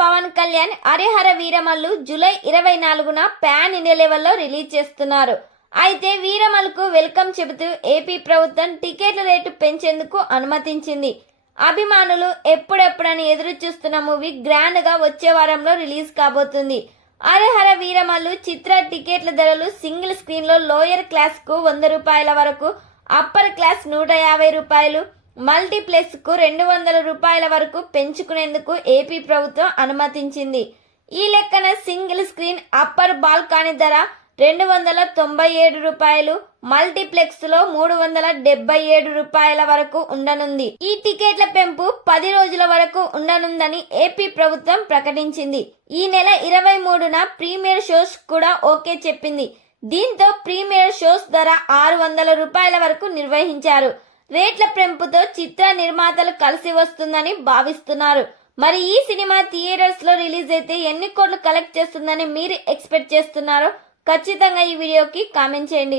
Pawan Kalyan Harihara Veeramallu July 24న pan India లెవెల్లో release చేస్తున్నారు. అయితే వీరమల్లుకు వెల్కమ్ చెబుతూ ఏపీ ప్రభుత్వం టికెట్ల రేటు పెంచేందుకు అనుమతించింది. అభిమానులు ఎప్పుడెప్పుడని ఎదురు చూస్తున్న మూవీ గ్రాండ్ గా వచ్చే వారంలో రిలీజ్ కాబోతుంది. హరిహర వీరమల్లు చిత్ర టికెట్ల ధరలు సింగిల్ స్క్రీన్ లో లోయర్ క్లాస్ కు 100 రూపాయల వరకు, అప్పర్ క్లాస్ 150 రూపాయలు, మల్టీప్లెక్స్ కు 200 రూపాయల వరకు పెంచుకునేందుకు ఏపీ ప్రభుత్వం అనుమతించింది. ఈ లెక్కన సింగిల్ స్క్రీన్ అప్పర్ బాల్కనీ ధర 297 రూపాయలు, మల్టీప్లెక్స్ లో 377 రూపాయల వరకు ఉండనుంది. ఈ టికెట్ల పెంపు 10 రోజుల వరకు ఉండనుందని ఏపీ ప్రభుత్వం ప్రకటించింది. ఈ నెల 23న ప్రీమియర్ షోస్ కూడా ఓకే చెప్పింది. దీంతో ప్రీమియర్ షోస్ ధర 600 రూపాయల వరకు నిర్వహించారు. రేట్ల పెంపుతో చిత్ర నిర్మాతలు కలిసి వస్తుందని భావిస్తున్నారు. మరి ఈ సినిమా థియేటర్స్ లో రిలీజ్ అయితే ఎన్ని కోట్లు కలెక్ట్ చేస్తుందని మీరు ఎక్స్పెక్ట్ చేస్తున్నారో ఖచ్చితంగా ఈ వీడియోకి కామెంట్ చేయండి.